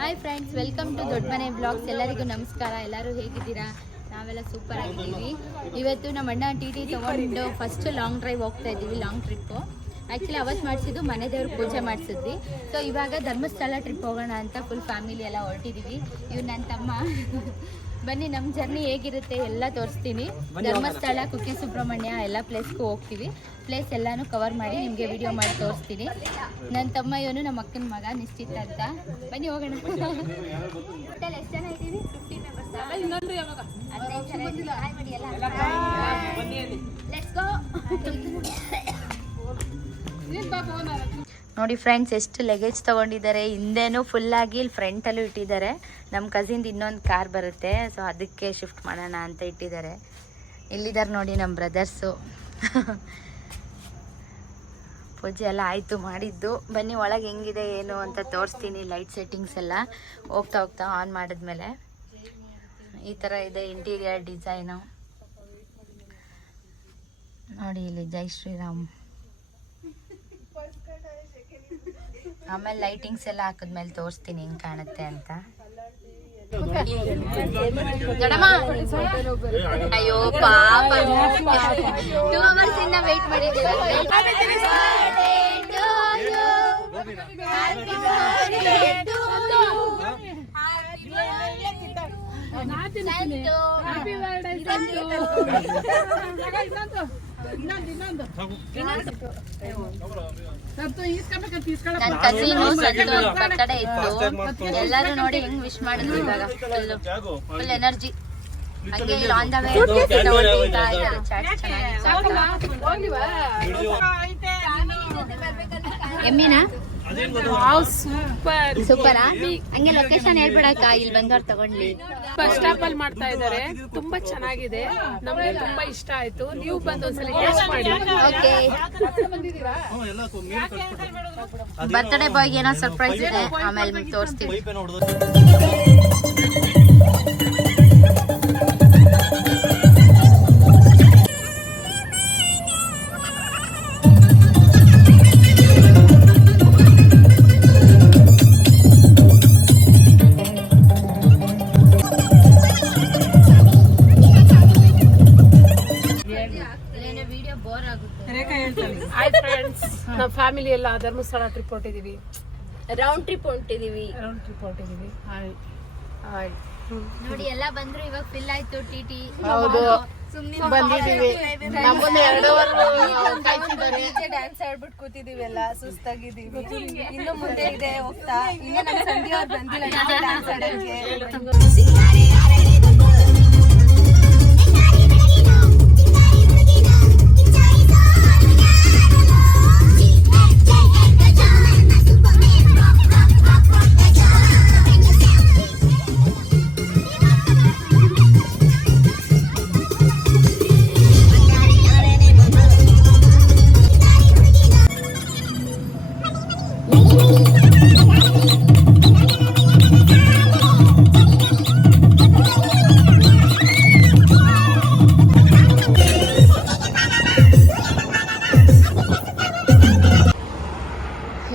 Hi friends, welcome to ದೊಡ್ಡ ಮನೆ blogs. ಎಲ್ಲರಿಗೂ ನಮಸ್ಕಾರ. ಎಲ್ಲರೂ ಹೇಗಿದ್ದೀರಾ? ನಾವೆಲ್ಲ ಸೂಪರ್ ಆಗಿದ್ದೀವಿ. ಇವತ್ತು ನಮ್ಮ ಅಣ್ಣ ಟಿ ತೊಗೊಂಡು ಫಸ್ಟ್ ಲಾಂಗ್ ಡ್ರೈವ್ ಹೋಗ್ತಾ ಇದ್ದೀವಿ. ಲಾಂಗ್ ಟ್ರಿಪ್ಪು ಆ್ಯಕ್ಚುಲಿ ಅವತ್ತು ಮಾಡಿಸಿದ್ದು ಮನೆ ದೇವ್ರ ಪೂಜೆ ಮಾಡಿಸಿದ್ವಿ. ಸೊ ಇವಾಗ ಧರ್ಮಸ್ಥಳ ಟ್ರಿಪ್ ಹೋಗೋಣ ಅಂತ ಫುಲ್ ಫ್ಯಾಮಿಲಿ ಎಲ್ಲ ಹೊರಟಿದ್ದೀವಿ. ಇವ್ರು ನನ್ನ ತಮ್ಮ. ಬನ್ನಿ, ನಮ್ಮ ಜರ್ನಿ ಹೇಗಿರುತ್ತೆ ಎಲ್ಲ ತೋರಿಸ್ತೀನಿ. ಧರ್ಮಸ್ಥಳ, ಕುಕ್ಕೆ ಸುಬ್ರಹ್ಮಣ್ಯ ಎಲ್ಲ ಪ್ಲೇಸ್ಗೂ ಹೋಗ್ತೀವಿ. ಪ್ಲೇಸ್ ಎಲ್ಲಾನು ಕವರ್ ಮಾಡಿ ನಿಮಗೆ ವಿಡಿಯೋ ಮಾಡಿ ತೋರಿಸ್ತೀನಿ. ನನ್ನ ತಮ್ಮ ಇವನು ನಮ್ಮ ಅಕ್ಕನ ಮಗ ನಿಶ್ಚಿತ ಅಂತ. ಬನ್ನಿ ಹೋಗೋಣ. ಹೋಟೆಲ್ ಎಷ್ಟು ಜನ ಇದ್ದೀವಿ? 15 ಮೆಂಬರ್ಸ್. Let's go. ನೋಡಿ ಫ್ರೆಂಡ್ಸ್, ಎಷ್ಟು ಲಗೇಜ್ ತೊಗೊಂಡಿದ್ದಾರೆ. ಹಿಂದೆನೂ ಫುಲ್ಲಾಗಿ ಇಲ್ಲಿ ಫ್ರಂಟಲ್ಲೂ ಇಟ್ಟಿದ್ದಾರೆ. ನಮ್ಮ ಕಸಿನ್ದು ಇನ್ನೊಂದು ಕಾರ್ ಬರುತ್ತೆ, ಸೊ ಅದಕ್ಕೆ ಶಿಫ್ಟ್ ಮಾಡೋಣ ಅಂತ ಇಟ್ಟಿದ್ದಾರೆ. ಇಲ್ಲಿದ್ದಾರೆ ನೋಡಿ ನಮ್ಮ ಬ್ರದರ್ಸು. ಪೂಜೆ ಎಲ್ಲ ಆಯಿತು, ಮಾಡಿದ್ದು. ಬನ್ನಿ ಒಳಗೆ ಹೆಂಗಿದೆ ಏನು ಅಂತ ತೋರಿಸ್ತೀನಿ. ಲೈಟ್ ಸೆಟ್ಟಿಂಗ್ಸ್ ಎಲ್ಲ ಹೋಗ್ತಾ ಹೋಗ್ತಾ ಆನ್ ಮಾಡಿದ್ಮೇಲೆ ಈ ಥರ ಇದೆ ಇಂಟೀರಿಯರ್ ಡಿಸೈನು. ನೋಡಿ ಇಲ್ಲಿ ಜೈ ಶ್ರೀರಾಮ್. ಆಮೇಲೆ ಲೈಟಿಂಗ್ಸ್ ಎಲ್ಲ ಹಾಕಿದ್ಮೇಲೆ ತೋರಿಸ್ತೀನಿ ಹೆಂಗೆ ಕಾಣುತ್ತೆ ಅಂತ. ಅಯ್ಯೋ ಪಾಪ, 2 hours ಇಂದ ವೇಟ್ ಮಾಡಿದ್ದೀವಿ. ನನ್ನ ಕಸಿನು ಸಂತು ಬರ್ತಡೇ ಇತ್ತು. ಎಲ್ಲರೂ ನೋಡಿ ಹೆಂಗ್ ವಿಶ್ ಮಾಡಿದ್ರು. ಇವಾಗ ಫುಲ್ ಎನರ್ಜಿ. ಹಂಗೆ ಇಲ್ಲಿ ಆನ್ ದ ವೇ ಎಮ್ಮಿನಾ ಸೂಪರಾ? ಹಂಗೆ ಲೊಕೇಶನ್ ಹೇಳ್ಬಿಡಕ್ಕ, ಇಲ್ಲಿ ಬಂದವ್ರು ತಗೊಂಡ್ಲಿ. ಫಸ್ಟ್ ಆಫ್ ಆಲ್ ಮಾಡ್ತಾ ಇದ್ದಾರೆ, ತುಂಬಾ ಚೆನ್ನಾಗಿದೆ, ನಮ್ಗೆ ತುಂಬಾ ಇಷ್ಟ ಆಯ್ತು. ನೀವು ಬಂದು ಒಂದ್ಸಲ ಟೇಸ್ಟ್ ಮಾಡಿ. ಓಕೆ. ಬರ್ತ್ಡೇ ಬಾಯ್ಗೆ ಏನೋ ಸರ್ಪ್ರೈಸ್ ಇದೆ, ಆಮೇಲೆ ತೋರಿಸ್ತೀವಿ. ನಮ್ಮ ಫ್ಯಾಮಿಲಿ ಎಲ್ಲ ಧರ್ಮಸ್ಥಳ ಟ್ರಿಪ್ ಹೊಟ್ಟಿದೀವಿ. ರೌಂಡ್ ಟ್ರಿಪ್ ಹೊಂಟಿದೀವಿ. ನೋಡಿ ಎಲ್ಲ ಬಂದ್ರು. ಇವಾಗ ಫಿಲ್ ಆಯ್ತು ಟಿಟಿ. ಹೌದು, ಬಂದಿದೀವಿ. ಡ್ಯಾನ್ಸ್ ಆಡ್ಬಿಟ್ಟು ಕೂತಿದೀವಿ, ಎಲ್ಲ ಸುಸ್ತಾಗಿದ್ದೀವಿ. ಇನ್ನು ಮುಂದೆ ಇದೆ ಹೋಗ್ತಾ. ಇನ್ನು ನಮ್ಮ ಸಂಧ್ಯಾ ಅವ್ರು ಬಂದಿಲ್ಲ ಡ್ಯಾನ್ಸ್ ಆಡೋಕೆ.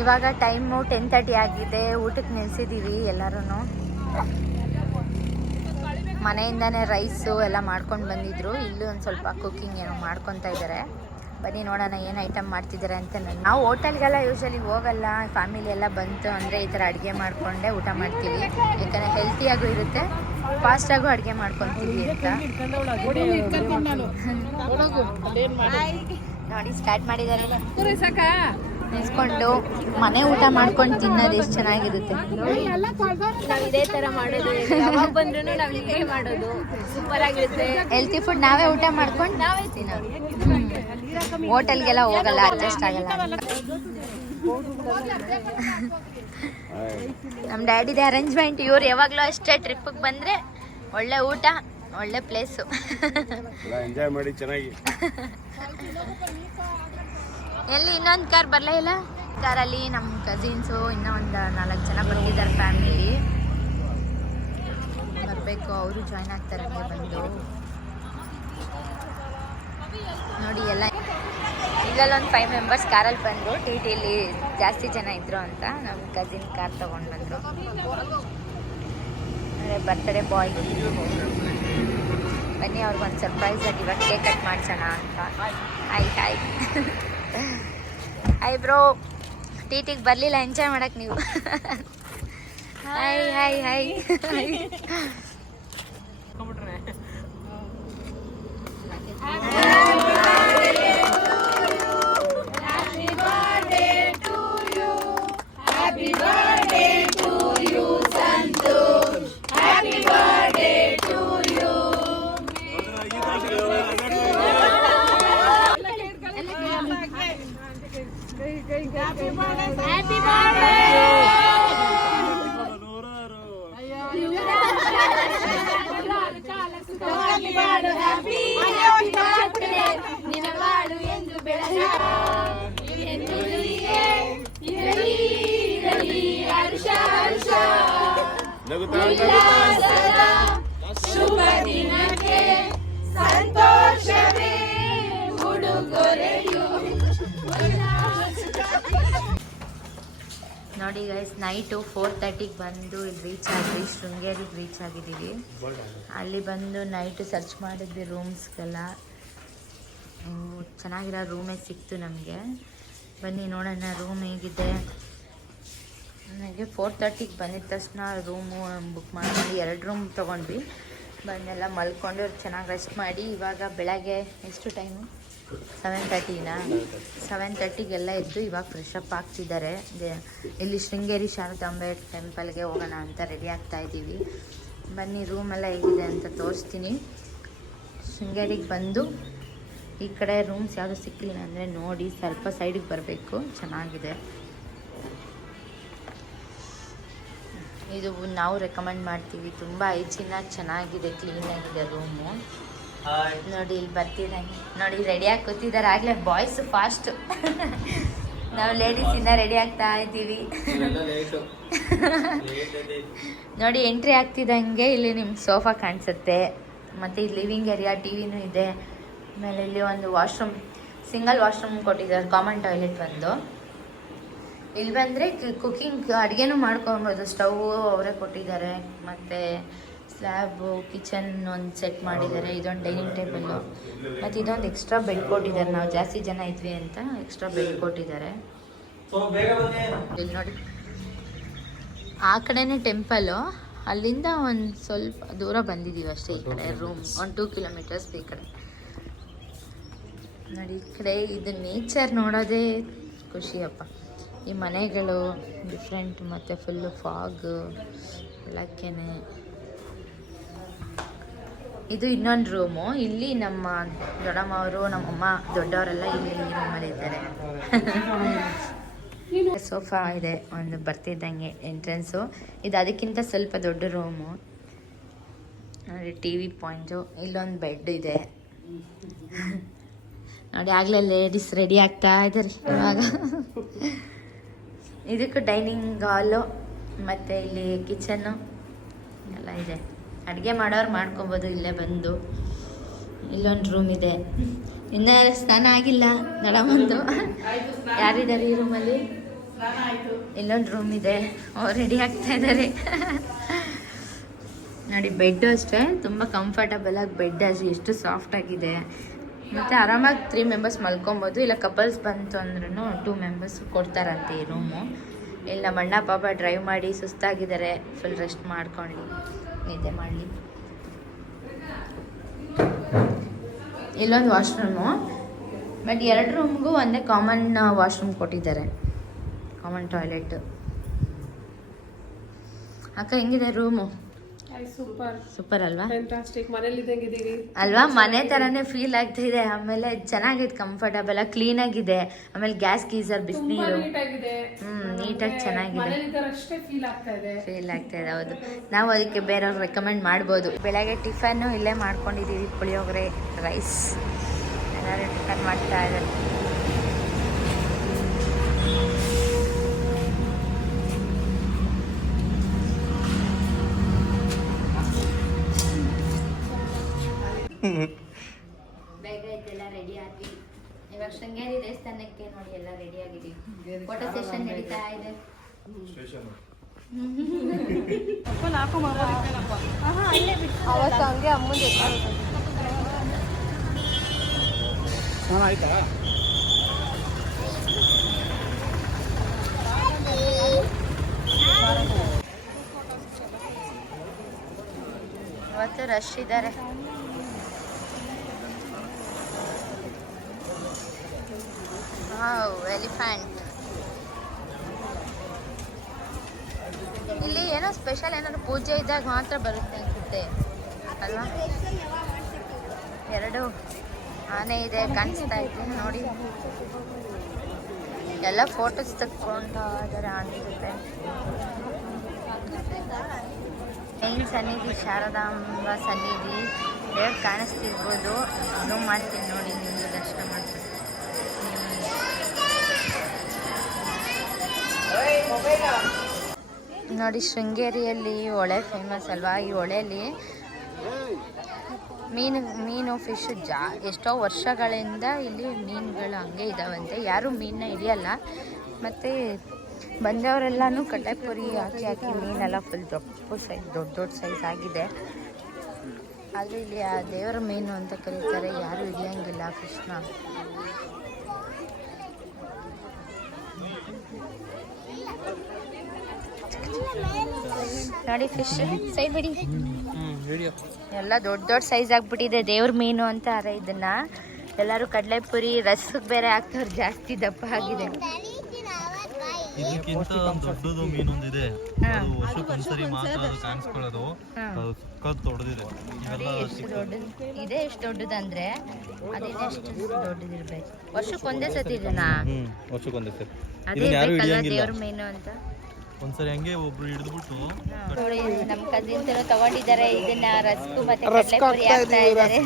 ಇವಾಗ ಟೈಮು 10:30 ಆಗಿದೆ. ಊಟಕ್ಕೆ ನಿಲ್ಸಿದ್ದೀವಿ ಎಲ್ಲರೂ. ಮನೆಯಿಂದನೇ ರೈಸು ಎಲ್ಲ ಮಾಡ್ಕೊಂಡು ಬಂದಿದ್ರು. ಇಲ್ಲೂ ಒಂದು ಸ್ವಲ್ಪ ಕುಕ್ಕಿಂಗ್ ಏನೋ ಮಾಡ್ಕೊತಾ ಇದ್ದಾರೆ. ಬನ್ನಿ ನೋಡೋಣ ಏನು ಐಟಮ್ ಮಾಡ್ತಿದ್ದಾರೆ ಅಂತ. ನಾವು ಹೋಟೆಲ್ಗೆಲ್ಲ ಯೂಶಲಿ ಹೋಗಲ್ಲ. ಫ್ಯಾಮಿಲಿ ಎಲ್ಲ ಬಂತು ಅಂದರೆ ಈ ಥರ ಅಡುಗೆ ಮಾಡಿಕೊಂಡೇ ಊಟ ಮಾಡ್ತೀವಿ. ಯಾಕಂದರೆ ಹೆಲ್ತಿಯಾಗೂ ಇರುತ್ತೆ, ಫಾಸ್ಟಾಗೂ ಅಡುಗೆ ಮಾಡ್ಕೊತೀವಿ ಅಂತ. ನೋಡಿ ಸ್ಟಾರ್ಟ್ ಮಾಡಿದ್ದಾರೆ. ನಿಲ್ಸ್ಕೊಂಡು ಮನೆ ಊಟ ಮಾಡ್ಕೊಂಡು ತಿನ್ನೋದು ಎಷ್ಟು ಚೆನ್ನಾಗಿರುತ್ತೆ. ನಾವು ಇದೇ ತರ ಮಾಡೋದು, ಯಾವಾಗ ಬಂದ್ರು ನಾವು ಹೀಗೆ ಮಾಡೋದು. ಸೂಪರ್ ಆಗಿರುತ್ತೆ. ಹೆಲ್ತಿ ಫುಡ್ ನಾವೇ ಊಟ ಮಾಡ್ಕೊಂಡು ನಾವೇ ತಿನ್ನೋದು. ಹೋಟೆಲ್ಗೆಲ್ಲ ಹೋಗಲ್ಲ, ಅಡ್ಜಸ್ಟ್ ಆಗಲ್ಲ ಅಂತ. ನಮ್ಮ ಡ್ಯಾಡಿದೆ ಅರೇಂಜ್ಮೆಂಟ್. ಇವ್ರು ಯಾವಾಗಲೂ ಅಷ್ಟೇ ಟ್ರಿಪ್ಪಿಗೆ ಬಂದರೆ ಒಳ್ಳೆ ಊಟ, ಒಳ್ಳೆ ಪ್ಲೇಸು. ಎಂಜಾಯ್ ಮಾಡಿ ಚೆನ್ನಾಗಿ. ಎಲ್ಲಿ ಇನ್ನೊಂದು ಕಾರ್ ಬರಲೇ ಇಲ್ಲ. ಕಾರಲ್ಲಿ ನಮ್ಮ ಕಸಿನ್ಸು ಇನ್ನೂ ಒಂದು 4 ಜನ ಬಂದಿದ್ದಾರೆ ಫ್ಯಾಮಿಲಿ. ಬರಬೇಕು, ಅವರು ಜಾಯ್ನ್ ಆಗ್ತಾರೆ ಹಂಗೆ ಬಂದು. ನೋಡಿ ಎಲ್ಲ ಇಲ್ಲೊಂದು 5 ಮೆಂಬರ್ಸ್ ಕಾರಲ್ಲಿ ಬಂದರು. ಟಿ ಟಿಲಿ ಜಾಸ್ತಿ ಜನ ಇದ್ರು ಅಂತ ನಮ್ಮ ಕಸಿನ್ ಕಾರ್ ತೊಗೊಂಡು ಬಂದರು. ಬರ್ತ್ಡೇ ಬಾಯ್ ಬನ್ನಿ, ಅವ್ರಿಗೊಂದು ಸರ್ಪ್ರೈಸ್ ಆಗಿ ಇವಾಗ ಕೇಕ್ ಕಟ್ ಮಾಡ್ಸೋಣ ಅಂತ. Hi hi hi bro. ಟಿ ಟಿಗೆ ಬರಲಿಲ್ಲ ಎಂಜಾಯ್ ಮಾಡಕ್ಕೆ ನೀವು. ಹಾಯ್ ಹಾಯ್ ಹಾಯ್ ಶುಭ ದಿನಕ್ಕೆ ಸಂತೋಷವೇ ಉಡುಗೊರೆಯು. ನೋಡಿ ಗೈಸ್, ನೈಟು 4:30ಗೆ ಬಂದು ಇಲ್ಲಿ ರೀಚ್ ಆದ್ವಿ. ಶೃಂಗೇರಿಗೆ ರೀಚ್ ಆಗಿದ್ದೀವಿ. ಅಲ್ಲಿ ಬಂದು ನೈಟು ಸರ್ಚ್ ಮಾಡಿದ್ವಿ ರೂಮ್ಸ್ಗೆಲ್ಲ. ಚೆನ್ನಾಗಿರೋ ರೂಮೇ ಸಿಕ್ತು ನಮಗೆ. ಬನ್ನಿ ನೋಡೋಣ ರೂಮ್ ಹೇಗಿದೆ. ನನಗೆ 4:30ಗೆ ಬಂದಿದ ತಕ್ಷಣ ರೂಮು ಬುಕ್ ಮಾಡ್ಕೊಂಡು 2 ರೂಮ್ ತೊಗೊಂಡ್ವಿ. ಬಂದೆಲ್ಲ ಮಲ್ಕೊಂಡು ಚೆನ್ನಾಗಿ ರೆಸ್ಟ್ ಮಾಡಿ ಇವಾಗ ಬೆಳಗ್ಗೆ ಎಷ್ಟು ಟೈಮು 7:30ನಾ 7:30ಗೆಲ್ಲ ಎದ್ದು ಇವಾಗ ಫ್ರೆಶ್ ಅಪ್ ಆಗ್ತಿದ್ದಾರೆ. ಇಲ್ಲಿ ಶೃಂಗೇರಿ ಶಾರದಾಂಬೆ ಟೆಂಪಲ್ಗೆ ಹೋಗೋಣ ಅಂತ ರೆಡಿ ಆಗ್ತಾ ಇದ್ದೀವಿ. ಬನ್ನಿ ರೂಮೆಲ್ಲ ಹೇಗಿದೆ ಅಂತ ತೋರಿಸ್ತೀನಿ. ಶೃಂಗೇರಿಗೆ ಬಂದು ಈ ಕಡೆ ರೂಮ್ಸ್ ಯಾವುದು ಸಿಕ್ಕಲಿಲ್ಲ ಅಂದರೆ ನೋಡಿ ಸ್ವಲ್ಪ ಸೈಡಿಗೆ ಬರಬೇಕು. ಚೆನ್ನಾಗಿದೆ ಇದು, ನಾವು ರೆಕಮೆಂಡ್ ಮಾಡ್ತೀವಿ. ತುಂಬ ಹೈಜೀನಾಗಿ ಚೆನ್ನಾಗಿದೆ, ಕ್ಲೀನಾಗಿದೆ ರೂಮು. ನೋಡಿ ಇಲ್ಲಿ ಬರ್ತಿದ್ದಂಗೆ ನೋಡಿ ರೆಡಿಯಾಗಿ ಕೂತಿದ್ದಾರೆ. ಆಗಲೇ ಬಾಯ್ಸ್ ಫಾಸ್ಟ್, ನಾವು ಲೇಡೀಸ್ ಇಂದ ರೆಡಿ ಆಗ್ತಾ ಇದ್ದೀವಿ. ನೋಡಿ ಎಂಟ್ರಿ ಆಗ್ತಿದ್ದಂಗೆ ಇಲ್ಲಿ ನಿಮ್ಗೆ ಸೋಫಾ ಕಾಣಿಸುತ್ತೆ. ಮತ್ತು ಇಲ್ಲಿ ಲಿವಿಂಗ್ ಏರಿಯಾ, ಟಿವಿನೂ ಇದೆ. ಆಮೇಲೆ ಇಲ್ಲಿ ಒಂದು ವಾಶ್ರೂಮ್, ಸಿಂಗಲ್ ವಾಶ್ರೂಮ್ ಕೊಟ್ಟಿದ್ದಾರೆ, ಕಾಮನ್ ಟಾಯ್ಲೆಟ್ ಒಂದು. ಇಲ್ಲಿ ಬಂದರೆ ಕುಕ್ಕಿಂಗ್ ಅಡುಗೆನೂ ಮಾಡ್ಕೊಬೋದು. ಸ್ಟವ್ ಅವರೇ ಕೊಟ್ಟಿದ್ದಾರೆ. ಮತ್ತು ಸ್ಲ್ಯಾಬು, ಕಿಚನ್ ಒಂದು ಸೆಟ್ ಮಾಡಿದ್ದಾರೆ. ಇದೊಂದು ಡೈನಿಂಗ್ ಟೇಬಲ್ಲು ಮತ್ತು ಇದೊಂದು ಎಕ್ಸ್ಟ್ರಾ ಬೆಡ್ ಕೊಟ್ಟಿದ್ದಾರೆ. ನಾವು ಜಾಸ್ತಿ ಜನ ಇದ್ವಿ ಅಂತ ಎಕ್ಸ್ಟ್ರಾ ಬೆಡ್ ಕೊಟ್ಟಿದ್ದಾರೆ. ಇಲ್ಲಿ ನೋಡಿ ಆ ಕಡೆನೇ ಟೆಂಪಲ್ಲು, ಅಲ್ಲಿಂದ ಒಂದು ಸ್ವಲ್ಪ ದೂರ ಬಂದಿದ್ದೀವಿ ಅಷ್ಟೇ. ಈ ಕಡೆ ರೂಮ್ ಒಂದು 2 ಕಿಲೋಮೀಟರ್ಸ್ ಈ ಕಡೆ. ನೋಡಿ ಈ ಕಡೆ ಇದು ನೇಚರ್ ನೋಡೋದೇ ಖುಷಿಯಪ್ಪ. ಈ ಮನೆಗಳು ಡಿಫ್ರೆಂಟ್ ಮತ್ತು ಫುಲ್ಲು ಫಾಗ್ ಬೆಳಗ್ಗೆನೆ. ಇದು ಇನ್ನೊಂದು ರೂಮು. ಇಲ್ಲಿ ನಮ್ಮ ದೊಡ್ಡಮ್ಮವರು, ನಮ್ಮಮ್ಮ, ದೊಡ್ಡವರೆಲ್ಲ ಇಲ್ಲಿ ಈ ರೂಮಲ್ಲಿ ಇದ್ದಾರೆ. ಸೋಫಾ ಇದೆ ಒಂದು ಬರ್ತಿದ್ದಂಗೆ ಎಂಟ್ರೆನ್ಸು. ಇದು ಅದಕ್ಕಿಂತ ಸ್ವಲ್ಪ ದೊಡ್ಡ ರೂಮು. ನೋಡಿ ಟಿ ವಿ ಪಾಯಿಂಟು. ಇಲ್ಲೊಂದು ಬೆಡ್ ಇದೆ. ನೋಡಿ ಆಗಲೇ ಲೇಡೀಸ್ ರೆಡಿ ಆಗ್ತಾ ಇದ್ದಾರೆ ಇವಾಗ. ಇದಕ್ಕೂ ಡೈನಿಂಗ್ ಹಾಲು ಮತ್ತು ಇಲ್ಲಿ ಕಿಚನ್ನು ಎಲ್ಲ ಇದೆ. ಅಡುಗೆ ಮಾಡೋರು ಮಾಡ್ಕೊಬೋದು ಇಲ್ಲೇ ಬಂದು. ಇಲ್ಲೊಂದು ರೂಮ್ ಇದೆ. ಇನ್ನೂ ಸ್ನಾನ ಆಗಿಲ್ಲ ನಡಮಂದು. ಯಾರಿದ್ದಾರೆ ಈ ರೂಮಲ್ಲಿ? ಇಲ್ಲೊಂದು ರೂಮ್ ಇದೆ. ಅವ್ರು ರೆಡಿ ಆಗ್ತಾ ಇದ್ದಾರೆ. ನೋಡಿ ಬೆಡ್ಡು ಅಷ್ಟೇ ತುಂಬ ಕಂಫರ್ಟಬಲ್ ಆಗಿ ಬೆಡ್ ಅಷ್ಟೇ ಎಷ್ಟು ಸಾಫ್ಟ್ ಆಗಿದೆ. ಮತ್ತು ಆರಾಮಾಗಿ 3 ಮೆಂಬರ್ಸ್ ಮಲ್ಕೊಬೋದು. ಇಲ್ಲ ಕಪಲ್ಸ್ ಬಂತು ಅಂದ್ರೂ 2 ಮೆಂಬರ್ಸ್ ಕೊಡ್ತಾರಂತೆ ಈ ರೂಮು. ಇಲ್ಲಿ ನಮ್ಮ ಅಣ್ಣ ಪಾಪ ಡ್ರೈವ್ ಮಾಡಿ ಸುಸ್ತಾಗಿದ್ದಾರೆ. ಫುಲ್ ರೆಸ್ಟ್ ಮಾಡ್ಕೊಳ್ಳಿ, ನಿದ್ದೆ ಮಾಡಲಿ. ಇಲ್ಲೊಂದು ವಾಶ್ರೂಮು. ಬಟ್ 2 ರೂಮ್ಗೂ ಒಂದೇ ಕಾಮನ್ ವಾಶ್ರೂಮ್ ಕೊಟ್ಟಿದ್ದಾರೆ, ಕಾಮನ್ ಟಾಯ್ಲೆಟ್. ಅಕ್ಕ ಹೆಂಗಿದೆ ರೂಮು? ಸೂಪರ್ ಸೂಪರ್ ಅಲ್ವಾ? ಫ್ಯಾಂಟಾಸ್ಟಿಕ್. ಮನೇಲಿ ಇದ್ದಂಗಿದ್ದೀವಿ ಅಲ್ವಾ? ಮನೆ ಥರನೇ ಫೀಲ್ ಆಗ್ತಾ ಇದೆ. ಆಮೇಲೆ ಚೆನ್ನಾಗಿದೆ, ಕಂಫರ್ಟಬಲ್ ಆಗಿ ಕ್ಲೀನ್ ಆಗಿದೆ. ಆಮೇಲೆ ಗ್ಯಾಸ್ ಗೀಸರ್, ಬಿಸಿನೀರು ನೀಟಾಗಿ ಚೆನ್ನಾಗಿದೆ, ಫೀಲ್ ಆಗ್ತಾ ಇದೆ. ಹೌದು, ನಾವು ಅದಕ್ಕೆ ಬೇರೆಯವ್ರು ರೆಕಮೆಂಡ್ ಮಾಡ್ಬೋದು. ಬೆಳಗ್ಗೆ ಟಿಫನ್ನು ಇಲ್ಲೇ ಮಾಡ್ಕೊಂಡಿದ್ದೀವಿ. ಪುಳಿಯೋಗರೆ, ರೈಸ್ ಎಲ್ಲರೂ ಟಿಫನ್ ಮಾಡ್ತಾ ಇದ್ದಾರೆ. ಬೇಗ ಇದೆಲ್ಲ ರೆಡಿ ಆದ್ವಿ. ಇವಾಗ ದೇವಸ್ಥಾನಕ್ಕೆ ನೋಡಿ ಎಲ್ಲ ರೆಡಿ ಆಗಿದ್ದೀವಿ. ಫೋಟೋ ಸೆಷನ್ ನಡೀತಾ ಇದೆ. ಅವತ್ತು ಹಂಗೆ ಅಮ್ಮಂದು ಆಯ್ತಾ ಇವತ್ತು ರಶ್ ಇದ್ದಾರೆ. ಎಲಿಫೆಂಟ್ ಇಲ್ಲಿ ಏನೋ ಸ್ಪೆಷಲ್ ಏನಾದ್ರು ಪೂಜೆ ಇದ್ದಾಗ ಮಾತ್ರ ಬರುತ್ತೆ ಅನ್ಸುತ್ತೆ ಅಲ್ವಾ. 2 ಆನೆ ಇದೆ ಕಾಣಿಸ್ತಾ ಇದೆ ನೋಡಿ. ಎಲ್ಲ ಫೋಟೋಸ್ ತಕ್ಕೊಂಡು ಅದರ ಆನೆ ಜೊತೆ. ಮೇನ್ ಸನ್ನಿಧಿ ಶಾರದಾಂಬ ಸನ್ನಿಧಿ ದೇವ್ರು ಕಾಣಿಸ್ತಿರ್ಬೋದು. ಝೂಮ್ ಮಾಡ್ತೀನಿ ನೋಡಿ, ನಿಮಗೆ ದರ್ಶನ ಮಾಡ್ತೀನಿ. ನೋಡಿ ಶೃಂಗೇರಿಯಲ್ಲಿ ಹೊಳೆ ಫೇಮಸ್ ಅಲ್ವಾ. ಈ ಹೊಳೆಯಲ್ಲಿ ಮೀನು ಫಿಶ್ ಎಷ್ಟೋ ವರ್ಷಗಳಿಂದ ಇಲ್ಲಿ ಮೀನುಗಳು ಹಂಗೆ ಇದ್ದಾವಂತೆ. ಯಾರೂ ಮೀನನ್ನ ಹಿಡಿಯಲ್ಲ. ಮತ್ತು ಬಂದವರೆಲ್ಲನೂ ಕಡ್ಲೆಪುರಿ ಹಾಕಿ ಮೀನೆಲ್ಲ ಫುಲ್ ದೊಡ್ಡ ಸೈಜ್ ಆಗಿದೆ. ಆದರೆ ಇಲ್ಲಿ ಆ ದೇವರ ಮೀನು ಅಂತ ಕರೀತಾರೆ, ಯಾರೂ ಹಿಡಿಯಂಗಿಲ್ಲ ಫಿಶ್ನ. ನೋಡಿ ಫಿಶ್ ಸೈಡ್ ಬಿಡಿ, ಎಲ್ಲ ದೊಡ್ಡ ಸೈಜ್ ಆಗ್ಬಿಟ್ಟಿದೆ. ದೇವ್ರ ಮೀನು ಅಂತಾರೆ ಇದನ್ನ. ಎಲ್ಲರೂ ಕಡಲೆಪುರಿ ರಸಕ್ಕೆ ಬೇರೆ ಹಾಕ್ತವ್ರು, ಜಾಸ್ತಿ ದಪ್ಪ ಆಗಿದೆ. ಇದಕ್ಕಿಂತ ದೊಡ್ಡದು ಮೀನೊಂದಿದೆ, ಅದು ವರ್ಷಕ್ಕೊಂದ್ಸರಿ ಮಾತ್ರ ಅದು ಕಾಣಿಸ್ಕೊಳ್ಳೋದು. ಅದು ಸುಕ್ಕದ್ ದೊಡ್ಡದಿದೆ. ಎಷ್ಟು ದೊಡ್ಡದು ಇದೆ, ಎಷ್ಟು ದೊಡ್ಡದಂದ್ರೆ ಅದೇನೆಷ್ಟು ದೊಡ್ಡದಿರ್ಬೇಕು. ವರ್ಷಕ್ಕೊಂದೇ ಸತಿ ಇದನ್ನ ವರ್ಷಕ್ಕೊಂದೇ ಸರಿ. ಅದೇ ಬೇಕಲ್ವಾ ದೇವ್ರ ಮೀನು ಅಂತ. ಒಂದ್ಸರಿ ಹಂಗೆ ಒಬ್ರು ಹಿಡಿದ್ಬಿಟ್ಟು ನೋಡಿ ನಮ್ಮ ಕಸಿನ್ ತಗೊಂಡಿದ್ದಾರೆ. ಇದನ್ನ ರಸ್ಕು ಮತ್ತೆ ಕಡಲೆಪುರಿ ಹಾಕ್ತಾ ಇದ್ದಾರೆ.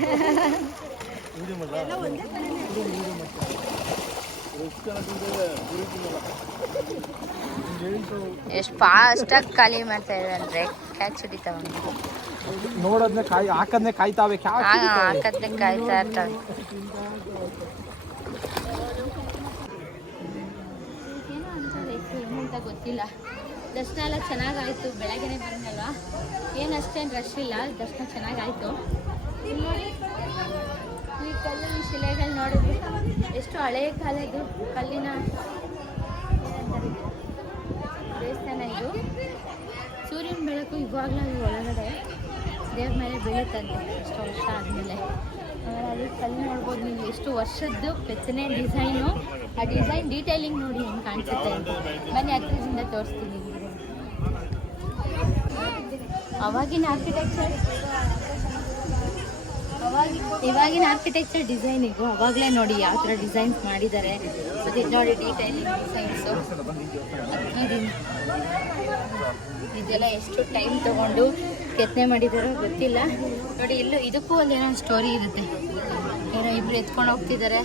ಎಷ್ಟು ಫಾಸ್ಟಾಗಿ ಖಾಲಿ ಮಾಡ್ತಾ ಇದ್ದಾರೆ ಅಂದ್ರೆ ಕ್ಯಾಚ್ ಹಿಡಿತಾವ. ನೋಡೋದನ್ನ ಹಾಕದ್ನೆ ಕಾಯ್ತಾವೆ, ಹಾಕದ್ನೆ ಕಾಯ್ತಾ ಇರ್ತಾವೆ. ಏನಂತ ಗೊತ್ತಿಲ್ಲ. ದರ್ಶನ ಎಲ್ಲ ಚೆನ್ನಾಗಾಯ್ತು. ಬೆಳಗ್ಗೆನೆ ಬಂದಲ್ವಾ, ಏನು ಅಷ್ಟೇನು ರಶ್ ಇಲ್ಲ. ದರ್ಶನ ಚೆನ್ನಾಗಾಯ್ತು. ನೋಡಿ ಈ ಕಲ್ಲು ಶಿಲೆಗಳು ನೋಡಿದ್ವಿ, ಎಷ್ಟು ಹಳೆಯ ಕಾಲದ್ದು ಕಲ್ಲಿನ ದೇವಸ್ಥಾನ ಇದು. ಸೂರ್ಯನ ಬೆಳಕು ಇವಾಗಲೂ ಅಲ್ಲಿ ಒಳಗಡೆ ದೇವ್ರ ಮೇಲೆ ಬೀಳುತ್ತಂತೆ ಎಷ್ಟೋ ವರ್ಷ ಆದಮೇಲೆ. ಅಲ್ಲಿ ಕಲ್ಲು ನೋಡ್ಬೋದು ನೀವು, ಎಷ್ಟು ವರ್ಷದ್ದು ಕೆತ್ತನೆ ಡಿಸೈನು. ಆ ಡಿಸೈನ್ ಡೀಟೇಲಿಂಗ್ ನೋಡಿ ಹೆಂಗೆ ಕಾಣಿಸುತ್ತೆ. ಬನ್ನಿ ಹತ್ರದಿಂದ ತೋರಿಸ್ತೀನಿ. ಅವಾಗಿನ ಆರ್ಕಿಟೆಕ್ಚರ್ ಡಿಸೈನಿಗೂ ಅವಾಗಲೇ ನೋಡಿ ಯಾವ ಥರ ಡಿಸೈನ್ಸ್ ಮಾಡಿದ್ದಾರೆ. ಮತ್ತು ಇದು ನೋಡಿ ಡೀಟೈಲಿಂಗ್ ಡಿಸೈನ್ಸು. ಇದೆಲ್ಲ ಎಷ್ಟು ಟೈಮ್ ತೊಗೊಂಡು ಕೆತ್ತನೆ ಮಾಡಿದಾರೋ ಗೊತ್ತಿಲ್ಲ. ನೋಡಿ ಇಲ್ಲೂ ಇದಕ್ಕೂ ಒಂದೇನೋ ಸ್ಟೋರಿ ಇರುತ್ತೆ. ಏನೋ ಇಬ್ಬರು ಎತ್ಕೊಂಡು ಹೋಗ್ತಿದ್ದಾರೆ.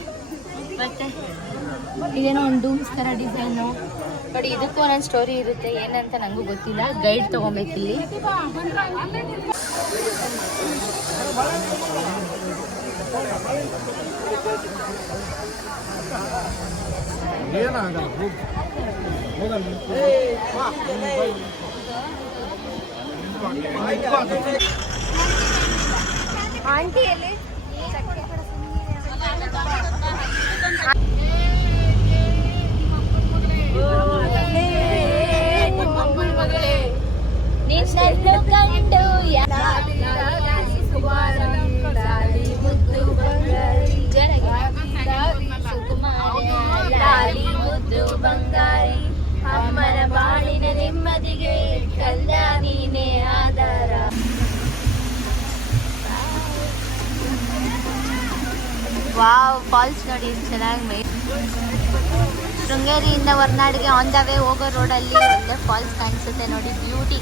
ಮತ್ತು ಇದೇನೋ ಒಂದು ಡೂಮ್ಸ್ ಥರ ಡಿಸೈನು. ನೋಡಿ ಇದಕ್ಕೂ ಒಂದೊಂದು ಸ್ಟೋರಿ ಇರುತ್ತೆ, ಏನಂತ ನನಗೂ ಗೊತ್ತಿಲ್ಲ. ಗೈಡ್ ತೊಗೊಬೇಕಿಲ್ಲಿ. ಆಂಟಿಯಲ್ಲಿ ನಿನ್ನನ್ನು ಕಂಡು ಬಂಗಾರಿ ಅಮ್ಮನ ಬಾಳಿನ ನೆಮ್ಮದಿಗೆ ಕಲ್ಯಾಣಿನೇ ಆಧಾರ. ವಾವ್, ಫಾಲ್ಸ್ ನೋಡಿ ಚೆನ್ನಾಗಿ. ಶೃಂಗೇರಿಯಿಂದ ಹೊರನಾಡಿಗೆ ಆನ್ ದ ವೇ ಹೋಗೋ ರೋಡಲ್ಲಿ ಒಳ್ಳೆ ಫಾಲ್ಸ್ ಕಾಣಿಸುತ್ತೆ ನೋಡಿ. ಬ್ಯೂಟಿ.